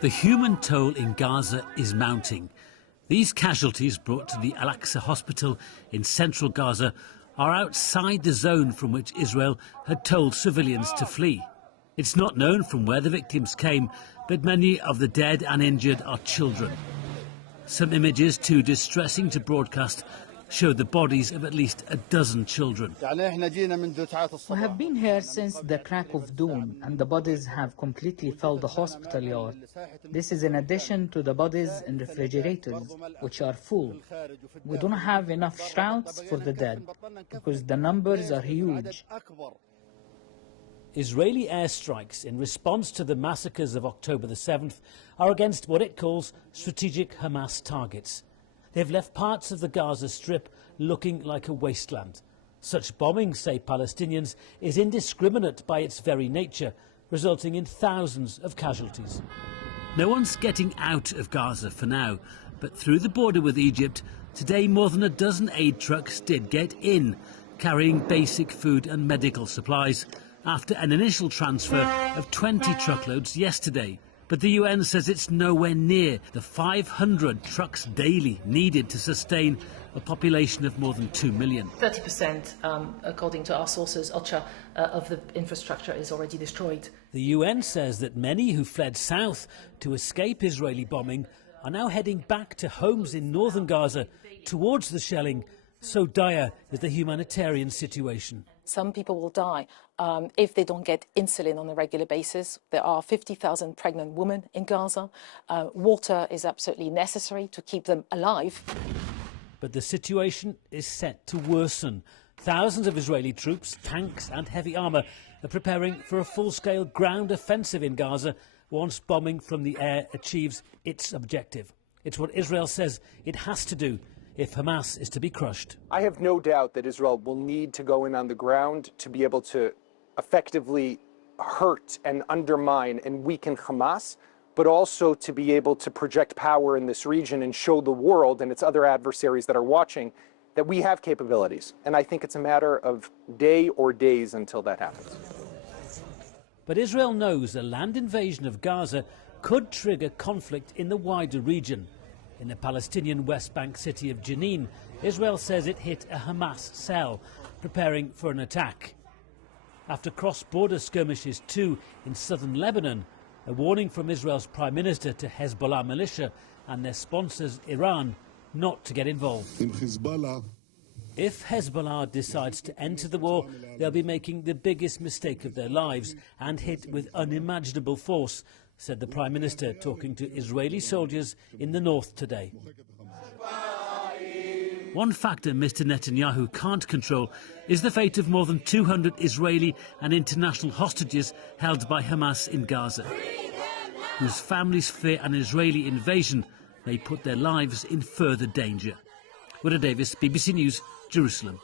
The human toll in Gaza is mounting. These casualties brought to the Al-Aqsa hospital in central Gaza are outside the zone from which Israel had told civilians to flee. It's not known from where the victims came, but many of the dead and injured are children. Some images, too distressing to broadcast, show the bodies of at least a dozen children. We have been here since the crack of dawn, and the bodies have completely filled the hospital yard. This is in addition to the bodies in refrigerators, which are full. We don't have enough shrouds for the dead, because the numbers are huge. Israeli airstrikes in response to the massacres of October the 7th are against what it calls strategic Hamas targets. They've left parts of the Gaza Strip looking like a wasteland. Such bombing, say Palestinians, is indiscriminate by its very nature, resulting in thousands of casualties. No one's getting out of Gaza for now, but through the border with Egypt, today more than a dozen aid trucks did get in, carrying basic food and medical supplies, after an initial transfer of 20 truckloads yesterday. But the UN says it's nowhere near the 500 trucks daily needed to sustain a population of more than 2 million. 30%, according to our sources, OCHA, of the infrastructure is already destroyed. The UN says that many who fled south to escape Israeli bombing are now heading back to homes in northern Gaza towards the shelling. So dire is the humanitarian situation. Some people will die if they don't get insulin on a regular basis. There are 50,000 pregnant women in Gaza. Water is absolutely necessary to keep them alive. But the situation is set to worsen. Thousands of Israeli troops, tanks and heavy armour are preparing for a full-scale ground offensive in Gaza once bombing from the air achieves its objective. It's what Israel says it has to do if Hamas is to be crushed. I have no doubt that Israel will need to go in on the ground to be able to effectively hurt and undermine and weaken Hamas, but also to be able to project power in this region and show the world and its other adversaries that are watching that we have capabilities. And I think it's a matter of day or days until that happens. But Israel knows a land invasion of Gaza could trigger conflict in the wider region. In the Palestinian West Bank city of Jenin, Israel says it hit a Hamas cell, preparing for an attack. After cross-border skirmishes too in southern Lebanon, a warning from Israel's Prime Minister to Hezbollah militia and their sponsors Iran not to get involved. If Hezbollah decides to enter the war, they'll be making the biggest mistake of their lives and hit with unimaginable force, said the Prime Minister, talking to Israeli soldiers in the north today. One factor Mr. Netanyahu can't control is the fate of more than 200 Israeli and international hostages held by Hamas in Gaza, whose families fear an Israeli invasion may put their lives in further danger. Willow Davis, BBC News, Jerusalem.